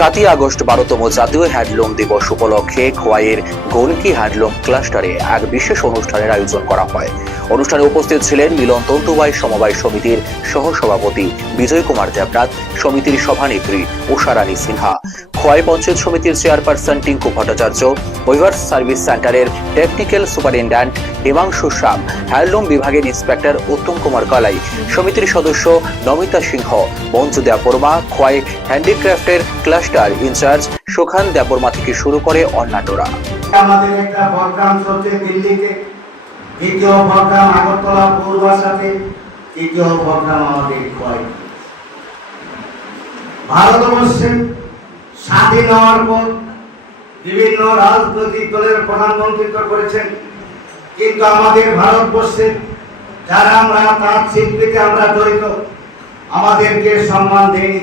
7ই August 12তম জাতীয় handloom দিবস উপলক্ষে খোয়াইয়ের গোলকি হ্যান্ডলুম ক্লাস্টারে এক বিশেষ অনুষ্ঠানের আয়োজন করা হয়। অনুষ্ঠানে উপস্থিত ছিলেন মিলন তন্তুবায় সমবায় সমিতির সহসভাপতি বিজয় কুমার দেবনাথ, সমিতির সভানেত্রী উষারানী সিনহা, খোয়াই পঞ্চায়েত সমিতির chairperson Tinku Bhattacharya, weavers service সেন্টারের টেকনিক্যাল সুপারিনটেন্ডেন্ট হিমাংশু শ্যাম, হ্যান্ডলুম বিভাগের ইন্সপেক্টর উত্তম কুমার কালাই, সমিতির সদস্য নমিতা সিংহ, মঞ্জু দেববর্মা, খোয়াই হ্যান্ডিক্রাফটের ক্লাস্টার ইনচার্জ সুখান দেববর্মা থেকে শুরু করে অন্যান্যরা। আমাদের একটা প্রোগ্রাম চলছে দিল্লিতে, দ্বিতীয় প্রোগ্রাম আগরতলা পূর্বাসাতে, তৃতীয় প্রোগ্রাম আমাদের খোয়াই। ভারতবর্ষে স্বাধীন হওয়ার পর বিভিন্ন রাজনৈতিক দলের প্রধানমন্ত্রিত্ব করেছেন, কিন্তু আমাদের ভারতবর্ষে যারা আমরা তাঁত শিল্পীতে আমরা জড়িত, আমাদেরকে সম্মান দেয়নি।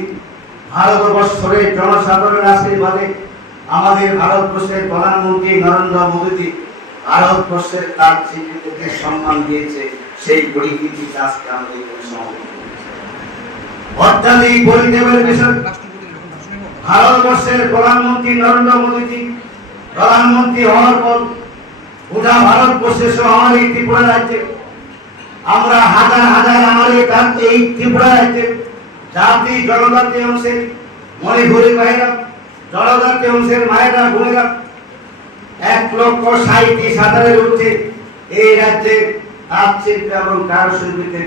ভারতবর্ষের জনসাধারণের আশীর্বাদে আমাদের ভারতবর্ষের প্রধানমন্ত্রী নরেন্দ্র মোদী ভারতবর্ষের তাঁত শিল্পীদেরকে সম্মান দিয়েছে। সেই পরিস্থিতি আজকে আমাদের অত্যাধিক গরিবের বিষয়। ভারতবর্ষের প্রধানমন্ত্রী নরেন্দ্র মোদী প্রধানমন্ত্রী হওয়ার পর গোটা ভারতবর্ষে সহ আমার এই ত্রিপুরা রাজ্যে আমরা হাজার হাজার আমার এই ত্রিপুরা রাজ্যে জাতি জনজাতি অংশের মণিপুরী ভাইরা, জনজাতি অংশের মায়েরা বোনেরা 1,60,000 ঊর্ধ্বে এই রাজ্যে তাঁত শিল্প এবং কারুশিল্পীতে